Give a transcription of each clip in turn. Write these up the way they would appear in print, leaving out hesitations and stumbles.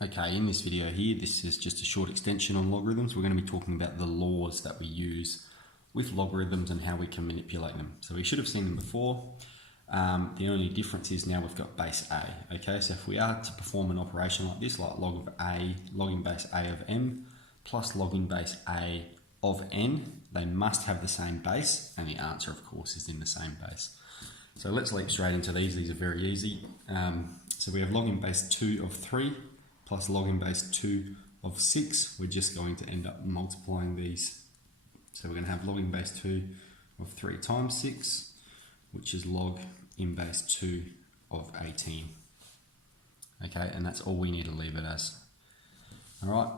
Okay, in this video here, this is just a short extension on logarithms. We're going to be talking about the laws that we use with logarithms and how we can manipulate them. So we should have seen them before. The only difference is now we've got base A. Okay, so if we are to perform an operation like this, like log of A, logging base A of m plus logging base A of n, they must have the same base, and the answer, of course, is in the same base. So let's leap straight into these. These are very easy. So we have logging base 2 of 3 plus logging base 2 of 6. We're just going to end up multiplying these. So we're going to have logging base 2 of 3 times 6, which is log in base 2 of 18. Okay, and that's all we need to leave it as. All right,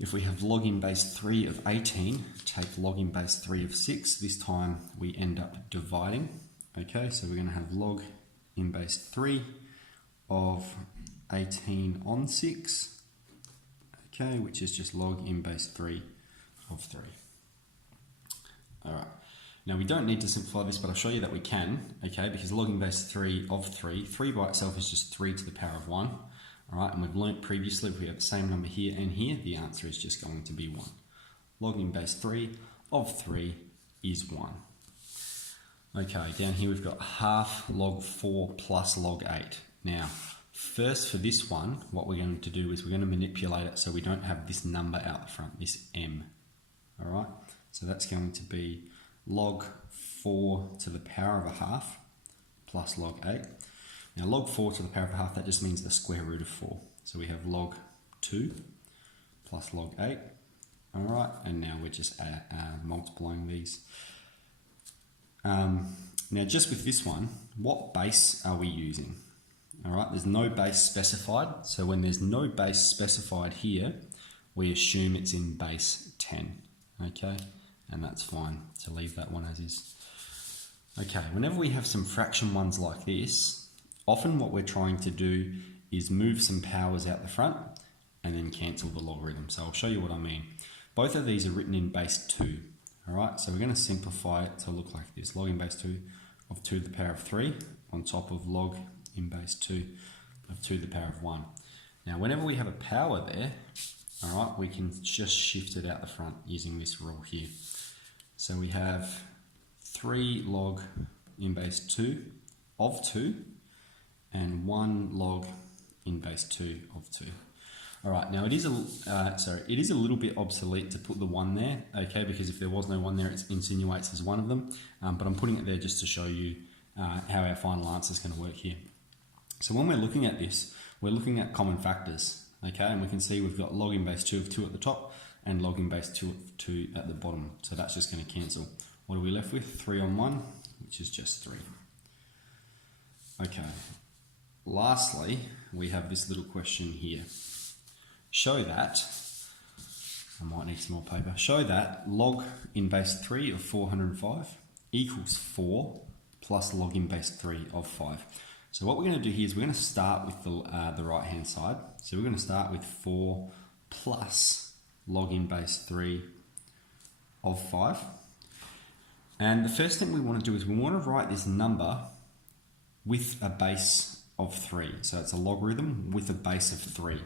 if we have log in base 3 of 18, take log in base 3 of 6. This time we end up dividing. Okay, so we're going to have log in base 3 of 18 on 6, okay, which is just log in base 3 of 3. All right, now we don't need to simplify this, but I'll show you that we can, okay, because log in base 3 of 3, 3 by itself is just 3 to the power of 1, all right, and we've learnt previously if we have the same number here and here, the answer is just going to be 1. Log in base 3 of 3 is 1. Okay, down here we've got half log 4 plus log 8. Now, first for this one, what we're going to do is we're going to manipulate it so we don't have this number out the front, this m. All right, so that's going to be log 4 to the power of a half plus log 8. Now, log 4 to the power of a half, that just means the square root of 4. So we have log 2 plus log 8. All right, and now we're just multiplying these. Now, just with this one, what base are we using? All right, there's no base specified. So when there's no base specified here, we assume it's in base 10. Okay, and that's fine to leave that one as is. Okay, whenever we have some fraction ones like this, often what we're trying to do is move some powers out the front and then cancel the logarithm. So I'll show you what I mean. Both of these are written in base 2. All right, so we're going to simplify it to look like this. Log in base 2 of 2 to the power of 3 on top of log in base 2 of 2 to the power of 1. Now, whenever we have a power there, all right, we can just shift it out the front using this rule here. So we have 3 log in base 2 of 2 and 1 log in base 2 of 2. All right, now it is a little bit obsolete to put the 1 there, okay, because if there was no 1 there, it insinuates as one of them, but I'm putting it there just to show you how our final answer is going to work here. So when we're looking at this, we're looking at common factors, okay, and we can see we've got log in base 2 of 2 at the top and log in base 2 of 2 at the bottom, so that's just going to cancel. What are we left with? 3 on 1, which is just 3. Okay, lastly, we have this little question here. Show that, I might need some more paper, show that log in base 3 of 405 equals 4 plus log in base 3 of 5. So what we're going to do here is we're going to start with the right hand side. So we're going to start with 4 plus log in base 3 of 5. And the first thing we want to do is we want to write this number with a base of 3. So it's a logarithm with a base of 3.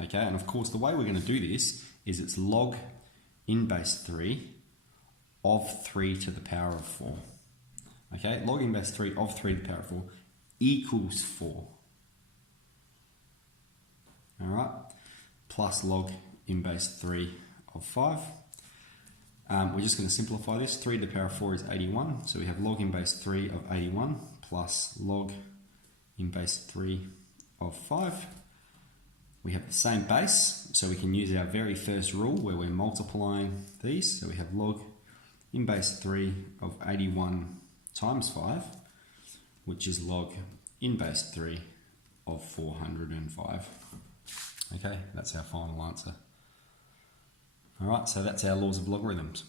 Okay, and of course the way we're going to do this is it's log in base 3 of 3 to the power of 4. Okay, log in base 3 of 3 to the power of 4 equals 4. All right, plus log in base 3 of 5. We're just going to simplify this. 3 to the power of 4 is 81. So we have log in base 3 of 81 plus log in base 3 of 5. We have the same base, so we can use our very first rule where we're multiplying these. So we have log in base 3 of 81 times 5, which is log in base 3 of 405. Okay, that's our final answer. All right, so that's our laws of logarithms.